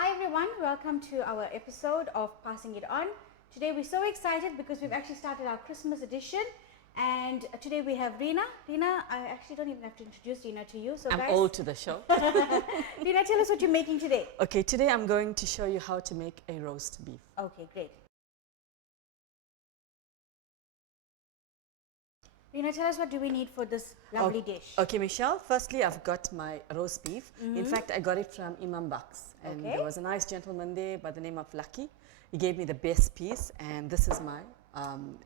Hi everyone, welcome to our episode of Passing It On. Today we're so excited because we've actually started our Christmas edition, and today we have Reena. Reena, I actually don't even have to introduce Reena to you. So I'm guys, old to the show. Reena, tell us what you're making today. Okay, today I'm going to show you how to make a roast beef. Okay, great. Reena, tell us what do we need for this lovely dish. Okay, Michelle, firstly I've got my roast beef. In fact, I got it from Imam Bucks, and there was a nice gentleman there by the name of Lucky. He gave me the best piece, and this is my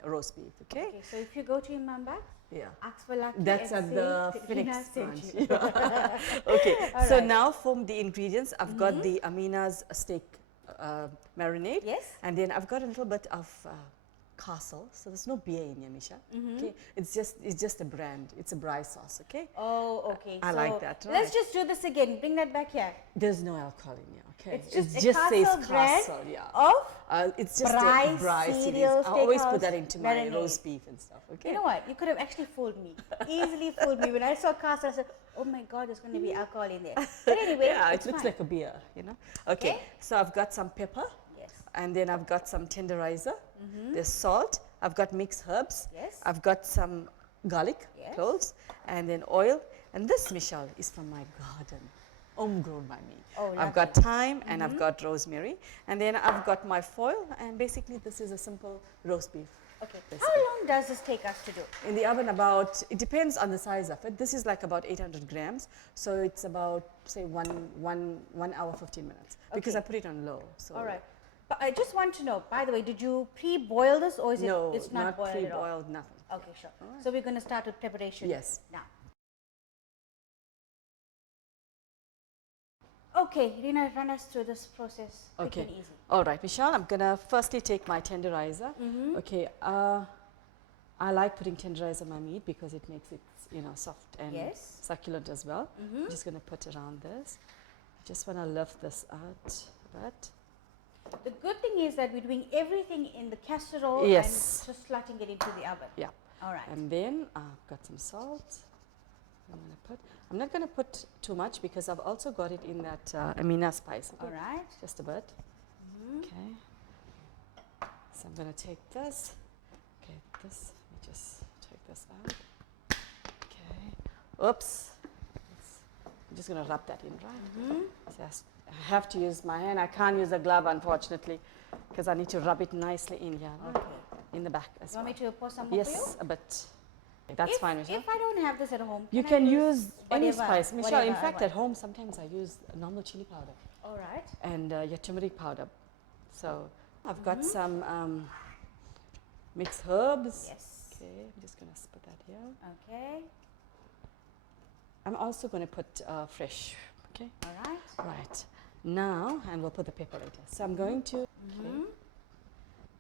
roast beef, okay? Okay, so if you go to Imam Bag, Yeah. ask for Lucky. That's and at say the Reena Phoenix sent branch. you. Yeah. Okay, All so right. now for the ingredients, I've got the Amina's steak marinade. Yes. And then I've got a little bit of Castle, so there's no beer in here, Misha. Okay, it's just a brand. It's a braai sauce. Okay. Oh, okay. I so like that. Right? Let's just do this again. Bring that back here. There's no alcohol in here. Okay. It's just it a just says Castle brand Castle. Yeah. of it's just braai a braai cereal cereal. I always steakhouse put that into my marinade. roast beef and stuff. Okay. You know what? You could have actually fooled me. Easily fooled me. When I saw Castle, I said, oh my God, there's going to be alcohol in there. But anyway, Yeah, it it's looks fine. like a beer. You know. Okay. So I've got some pepper. Yes. And then I've got some tenderizer. There's salt. I've got mixed herbs. Yes. I've got some garlic Yes. cloves, and then oil. And this, Michelle, is from my garden, homegrown by me. Oh, I've got thyme and I've got rosemary, and then I've got my foil. And basically, this is a simple roast beef. Okay. Basically. How long does this take us to do? In the oven, it depends on the size of it. This is like about 800 grams, so it's about say one hour 15 minutes because Okay. I put it on low. So All right. But I just want to know, by the way, did you pre-boil this or is no, it's not boiled at all? pre-boiled, nothing. Okay, sure. So we're going to start with preparation Yes. now. Okay, Reena, run us through this process quick Okay. and easy. All right, Michelle, I'm gonna firstly take my tenderizer. Okay, I like putting tenderizer on my meat because it makes it, soft and Yes. succulent as well. I'm just gonna put around this. I just wanna lift this out a bit. The good thing is that we're doing everything in the casserole Yes. and just slotting it into the oven. Yeah. All right. And then I've got some salt. I'm not gonna put too much because I've also got it in that Amina spice. Okay? All right. Just a bit. Okay. So I'm gonna take this. Okay, let me just take this out. Okay. Oops. I'm just gonna rub that in, right? So I have to use my hand. I can't use a glove, unfortunately, because I need to rub it nicely in here, right? Okay. In the back as You well. want me to pour some more for you? Yes, a bit. That's fine, Michelle. If I don't have this at home, You I can use any whatever- spice, Michelle. whatever In I fact, want? at home sometimes I use normal chili powder All right. and your turmeric powder. So I've got some mixed herbs. Yes. Okay, I'm just gonna put that here. Okay. I'm also gonna put fresh. Okay. All right. Right. Now, and we'll put the pepper later. So I'm going to. Okay.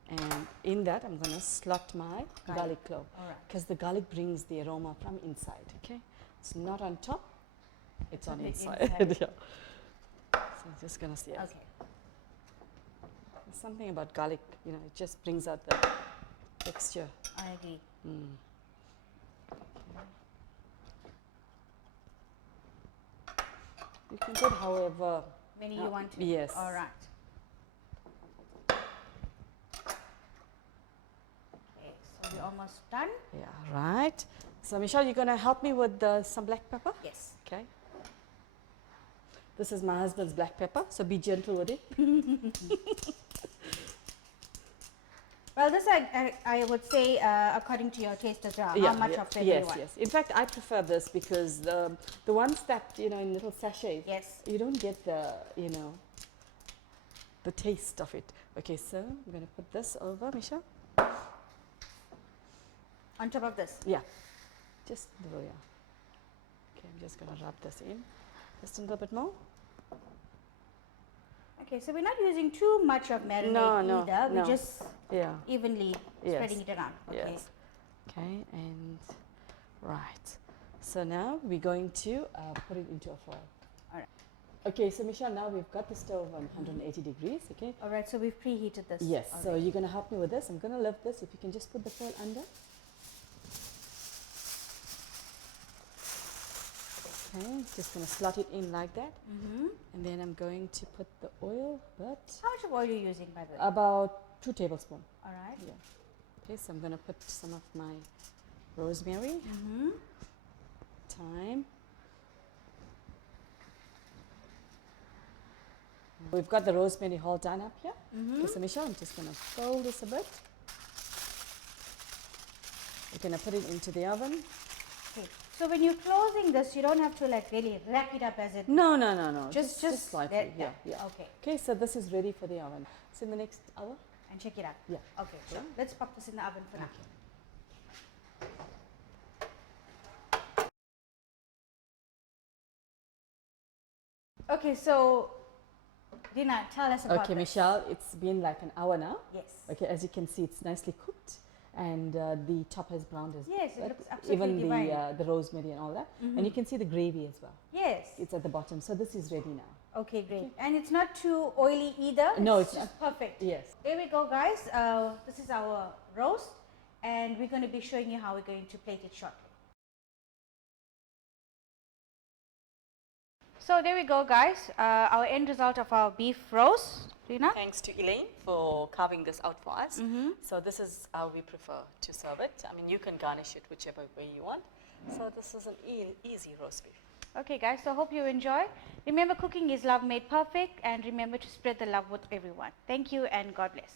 And in that, I'm gonna slot my garlic clove. All right. Because the garlic brings the aroma from inside. Okay. It's not on top. It's on the inside. inside. Yeah. So I'm just gonna see. Okay. There's something about garlic, it just brings out the texture. I agree. You can put however. Many you want to? Yes. All right. Okay, so we're almost done. Yeah, right. So Michelle, you're gonna help me with some black pepper? Yes. Okay. This is my husband's black pepper, so be gentle with it. Well, this I would say according to your taste as well. How much of it yes, you want? yes. In fact, I prefer this because the ones that in little sachets, Yes. you don't get the the taste of it. Okay, so I'm gonna put this over, Michelle. On top of this. Yeah, just below, yeah. Okay, I'm just gonna rub this in, just a little bit more. Okay, so we're not using too much of marinade No, either. no. We're just Yeah. evenly Yes. spreading it around. Okay. Yes. Okay, and right. So now we're going to put it into a foil. All right. Okay, so Michelle, now we've got the stove on 180 degrees. Okay. All right, so we've preheated this. Yes. So already. you're gonna help me with this. I'm gonna lift this. If you can just put the foil under. Okay, just going to slot it in like that. And then I'm going to put the oil, but How much of oil are you using, by the way? about 2 tablespoons. All right. Yeah. Okay, so I'm going to put some of my rosemary, thyme. We've got the rosemary all done up here. Okay, so Michelle, I'm just going to fold this a bit. We're going to put it into the oven. Okay. So when you're closing this, you don't have to like really wrap it up as it. No, no, no, no. Just slightly. Yeah, yeah. Okay. Okay, so this is ready for the oven. So in the next hour? And check it out. Yeah. Okay. Sure. Let's pop this in the oven for now. Okay, so Reena, tell us about Okay, this. Michelle, it's been like an hour now. Yes. Okay, as you can see, it's nicely cooked, and the top has browned as Yes, it well. looks absolutely Even divine. the rosemary and all that, and you can see the gravy as well. Yes. It's at the bottom, so this is ready now. Okay, great. And it's not too oily either. No, it's just perfect. Yes. Here we go, guys. This is our roast, and we're going to be showing you how we're going to plate it shortly. So there we go, guys. Our end result of our beef roast. Reena? Thanks to Elaine for carving this out for us. So this is how we prefer to serve it. I mean, you can garnish it whichever way you want. So this is an easy roast beef. Okay, guys. So hope you enjoy. Remember, cooking is love made perfect, and remember to spread the love with everyone. Thank you, and God bless.